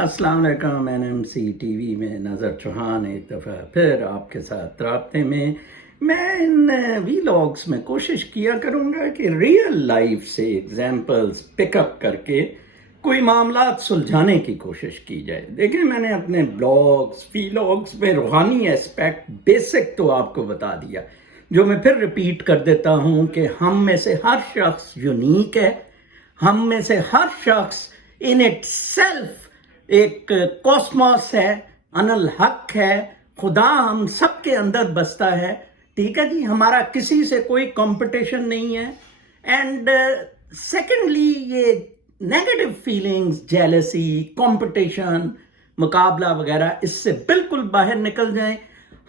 السلام علیکم NMC T V میں نظر چوہان ایک دفعہ پھر آپ کے ساتھ رابطے میں ان ویلاگس میں کوشش کیا کروں گا کہ ریئل لائف سے ایگزامپلس پک اپ کر کے کوئی معاملات سلجھانے کی کوشش کی جائے. دیکھیں میں نے اپنے بلاگس ویلاگس میں روحانی اسپیکٹ بیسک تو آپ کو بتا دیا، جو میں پھر ریپیٹ کر دیتا ہوں کہ ہم میں سے ہر شخص یونیک ہے، ہم میں سے ہر شخص ان اٹ سیلف ایک کوسموس ہے، ان الحق ہے، خدا ہم سب کے اندر بستا ہے. ٹھیک ہے جی، ہمارا کسی سے کوئی کمپٹیشن نہیں ہے. اینڈ سیکنڈلی یہ نیگیٹو فیلنگز، جیلسی، کمپٹیشن، مقابلہ وغیرہ، اس سے بالکل باہر نکل جائیں.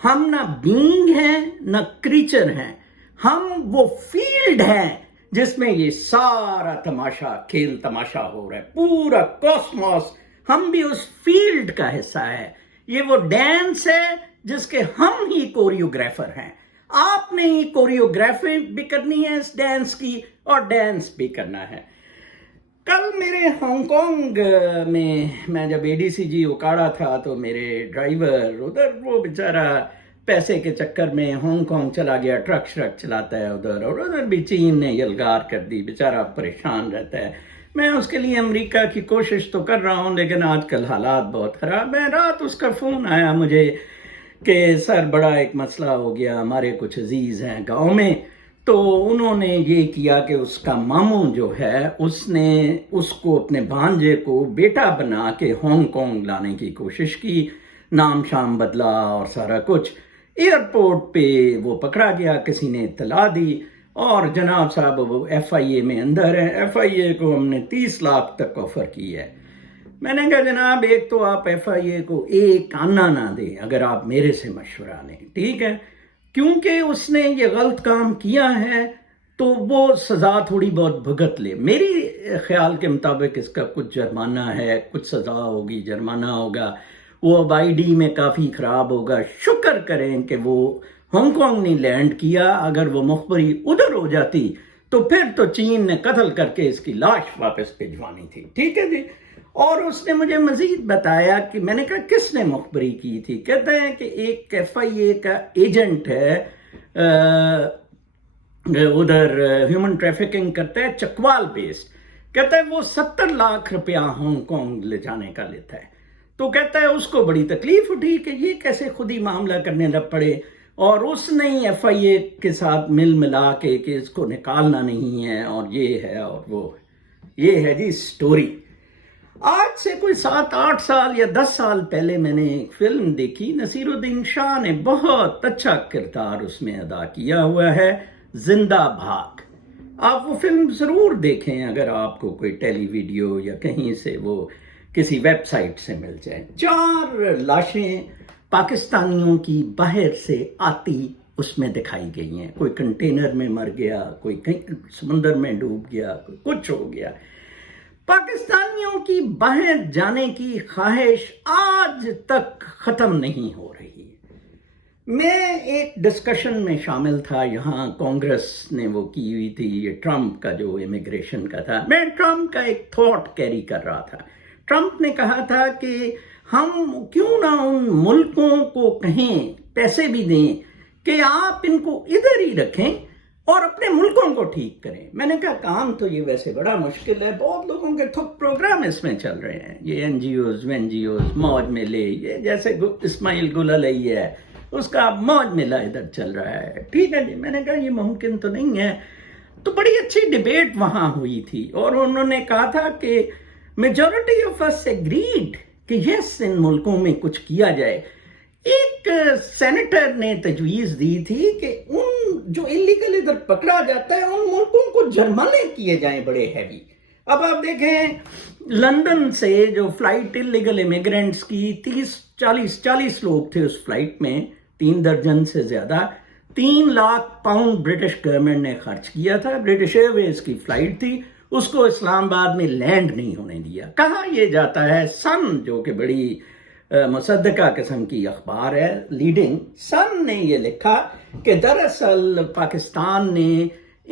ہم نہ بینگ ہیں نہ کریچر ہیں، ہم وہ فیلڈ ہیں جس میں یہ سارا تماشا کھیل تماشا ہو رہا ہے، پورا کوسموس ہم بھی اس فیلڈ کا حصہ ہے. یہ وہ ڈانس ہے جس کے ہم ہی کوریوگرافر ہیں. آپ نے ہی کوریوگرافی بھی کرنی ہے اس ڈانس کی اور ڈانس بھی کرنا ہے. کل میرے ہانگ کانگ میں جب ADCG اکاڑا تھا تو میرے ڈرائیور ادھر وہ بیچارہ پیسے کے چکر میں ہانگ کانگ چلا گیا، ٹرک شرک چلاتا ہے ادھر، اور ادھر بھی چین نے یلغار کر دی، بیچارہ پریشان رہتا ہے. میں اس کے لیے امریکہ کی کوشش تو کر رہا ہوں، لیکن آج کل حالات بہت خراب ہیں. رات اس کا فون آیا مجھے کہ سر بڑا ایک مسئلہ ہو گیا، ہمارے کچھ عزیز ہیں گاؤں میں، تو انہوں نے یہ کیا کہ اس کا ماموں جو ہے اس نے اس کو اپنے بھانجے کو بیٹا بنا کے ہانگ کانگ لانے کی کوشش کی، نام شام بدلا اور سارا کچھ. ایئرپورٹ پہ وہ پکڑا گیا، کسی نے اطلاع دی اور جناب صاحب وہ FIA میں اندر ہے. FIA کو ہم نے 30 لاکھ تک آفر کی ہے. میں نے کہا جناب ایک تو آپ FIA کو ایک آنا نہ دیں اگر آپ میرے سے مشورہ لیں، ٹھیک ہے، کیونکہ اس نے یہ غلط کام کیا ہے تو وہ سزا تھوڑی بہت بھگت لے. میری خیال کے مطابق اس کا کچھ جرمانہ ہے، کچھ سزا ہوگی، جرمانہ ہوگا. وہ اب ID میں کافی خراب ہوگا. شکر کریں کہ وہ ہانگ کانگ نے لینڈ کیا، اگر وہ مخبری ادھر ہو جاتی تو پھر تو چین نے قتل کر کے اس کی لاش واپس بھجوانی تھی. ٹھیک ہے جی. اور اس نے مجھے مزید بتایا کہ میں نے کہا کس نے مخبری کی تھی؟ کہتے ہیں کہ ایک FIA کا ایجنٹ ہے، ادھر ہیومن ٹریفکنگ کرتا ہے، چکوال بیسڈ. کہتا ہے وہ 70 لاکھ روپیہ ہانگ کانگ لے جانے کا لیتا ہے. تو کہتا ہے اس کو بڑی تکلیف اٹھی کہ یہ کیسے خود ہی معاملہ کرنے لگ پڑے، اور اس نے FIA کے ساتھ مل ملا کے کہ اس کو نکالنا نہیں ہے اور یہ ہے اور وہ. یہ ہے جی سٹوری. آج سے کوئی 7-8 سال یا 10 سال پہلے میں نے ایک فلم دیکھی، نصیر الدین شاہ نے بہت اچھا کردار اس میں ادا کیا ہوا ہے، زندہ بھاگ. آپ وہ فلم ضرور دیکھیں اگر آپ کو کوئی ٹیلی ویڈیو یا کہیں سے وہ کسی ویب سائٹ سے مل جائے. 4 لاشیں پاکستانیوں کی باہر سے آتی اس میں دکھائی گئی ہیں. کوئی کنٹینر میں مر گیا، کوئی کہیں سمندر میں ڈوب گیا، کوئی کچھ ہو گیا. پاکستانیوں کی باہر جانے کی خواہش آج تک ختم نہیں ہو رہی. میں ایک ڈسکشن میں شامل تھا، یہاں کانگریس نے وہ کی ہوئی تھی، یہ ٹرمپ کا جو امیگریشن کا تھا. میں ٹرمپ کا ایک تھاٹ کیری کر رہا تھا. ٹرمپ نے کہا تھا کہ ہم کیوں نہ ان ملکوں کو کہیں، پیسے بھی دیں کہ آپ ان کو ادھر ہی رکھیں اور اپنے ملکوں کو ٹھیک کریں. میں نے کہا کام تو یہ ویسے بڑا مشکل ہے، بہت لوگوں کے تھک پروگرام اس میں چل رہے ہیں، یہ NGOs موج میں لے، یہ جیسے اسماعیل گل علیہ ہے اس کا موج میلہ ادھر چل رہا ہے. ٹھیک ہے جی. میں نے کہا یہ ممکن تو نہیں ہے. تو بڑی اچھی ڈیبیٹ وہاں ہوئی تھی اور انہوں نے کہا تھا کہ میجورٹی آف اس ایگریڈ کہ یس ان ملکوں میں کچھ کیا جائے. ایک سینیٹر نے تجویز دی تھی کہ ان جو الیگل ادھر پکڑا جاتا ہے ان ملکوں کو جرمانے کیے جائیں بڑے ہیوی. اب آپ دیکھیں لندن سے جو فلائٹ الیگل امیگرینٹس کی 40 لوگ تھے اس فلائٹ میں، 3 درجن سے زیادہ، 3 لاکھ پاؤنڈ برٹش گورنمنٹ نے خرچ کیا تھا. برٹش ایئر ویز کی فلائٹ تھی، اس کو اسلام آباد میں لینڈ نہیں ہونے دیا. کہا یہ جاتا ہے، سن جو کہ بڑی مصدقہ قسم کی اخبار ہے، لیڈنگ سن نے یہ لکھا کہ دراصل پاکستان نے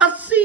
80